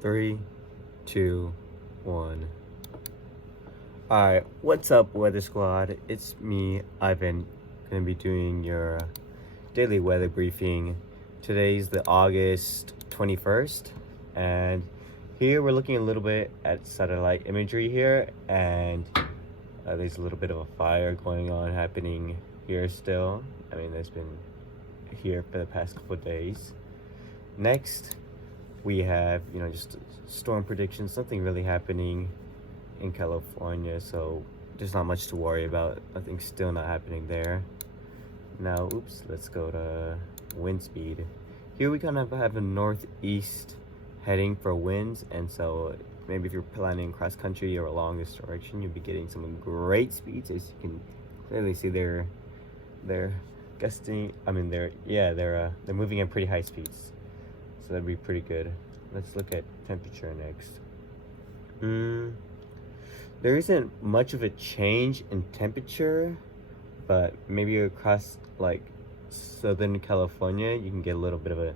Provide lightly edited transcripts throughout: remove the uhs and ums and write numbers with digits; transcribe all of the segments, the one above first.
Three, two, one. Alright, what's up, Weather Squad? It's me, Ivan, gonna be doing your daily weather briefing. Today's the August 21st, and here we're looking a little bit at satellite imagery here, and there's a little bit of a fire going on happening here still. I mean, there's been here for the past couple of days. Next, we have, just storm predictions, nothing really happening in California, so there's not much to worry about. Nothing's still not happening there. Now, let's go to wind speed. Here we kind of have a northeast heading for winds, and so maybe if you're planning cross country or along this direction, you'll be getting some great speeds. As you can clearly see, they're gusting. I mean, they're moving at pretty high speeds, so that'd be pretty good. Let's look at temperature next. There isn't much of a change in temperature, but maybe across like Southern California, you can get a little bit of a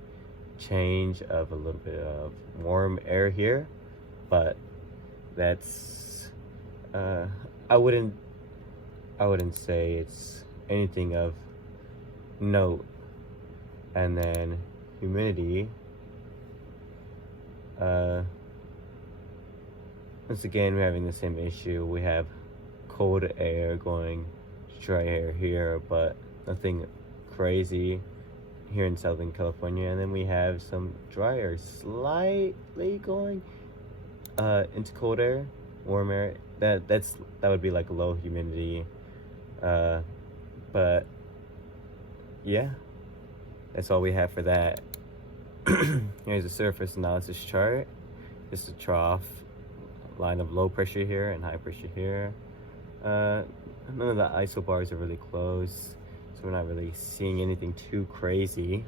change of a little bit of warm air here, but that's I wouldn't say it's anything of note. And then humidity, once again, we're having the same issue. We have cold air going to dry air here, but nothing crazy here in Southern California. And then we have some dry air slightly going into cold air, warm air. That would be like low humidity. But yeah, that's all we have for that. Here's a surface analysis chart. Just a trough line of low pressure here and high pressure here. None of the isobars are really close, so we're not really seeing anything too crazy.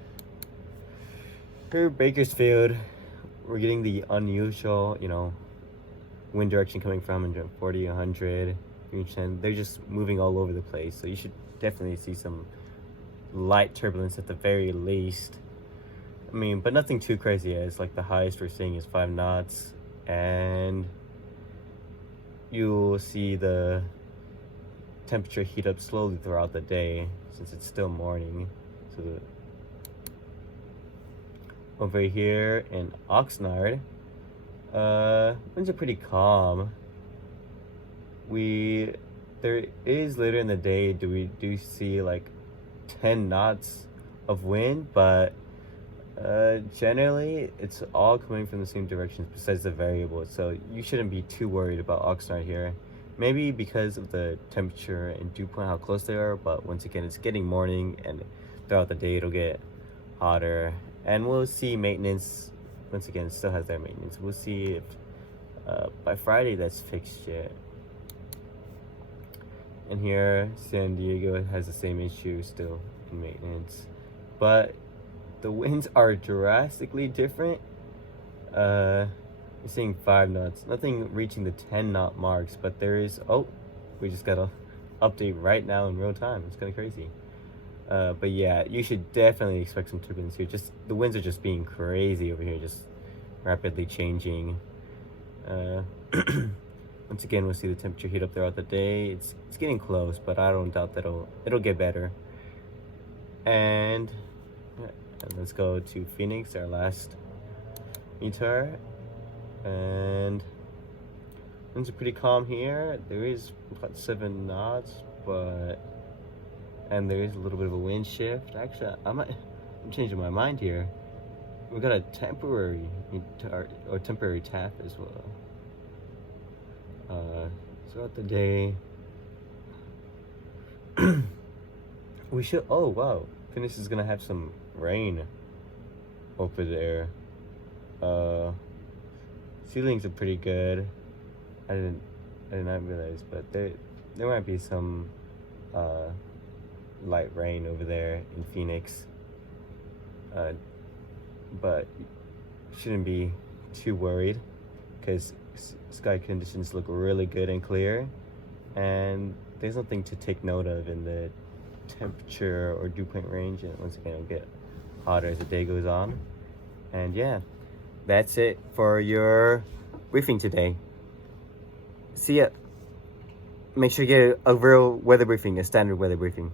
Here, Bakersfield, we're getting the unusual, wind direction coming from 140, 100. They're just moving all over the place, so you should definitely see some light turbulence at the very least. I mean, but nothing too crazy. It's like the highest we're seeing is 5 knots, and you'll see the temperature heat up slowly throughout the day since it's still morning. So over here in Oxnard, winds are pretty calm. There is later in the day we do see like 10 knots of wind, but generally it's all coming from the same directions besides the variables, so you shouldn't be too worried about Oxnard here. Maybe because of the temperature and dew point, how close they are, but once again, it's getting morning, and throughout the day it'll get hotter, and we'll see maintenance. Once again, it still has their maintenance. We'll see if by Friday that's fixed yet. And here San Diego has the same issue still in maintenance, but the winds are drastically different. You're seeing 5 knots, nothing reaching the 10 knot marks, but there is, we just got a update right now in real time. It's kind of crazy. But yeah, you should definitely expect some turbulence here. Just the winds are just being crazy over here, just rapidly changing. Once again, we'll see the temperature heat up throughout the day. It's getting close, but I don't doubt that it'll get better. And let's go to Phoenix, our last meter. And winds are pretty calm here. There is about 7 knots, and there is a little bit of a wind shift. Actually, I'm changing my mind here. We got a temporary temporary tap as well. Throughout the day, we should. Oh wow, Phoenix is gonna have some rain over there. Ceilings are pretty good. I did not realize, but there might be some light rain over there in Phoenix. But shouldn't be too worried because sky conditions look really good and clear, and there's nothing to take note of in the temperature or dew point range. And once again, it'll get hotter as the day goes on. And yeah, that's it for your briefing today. See ya. Make sure you get a real weather briefing, a standard weather briefing.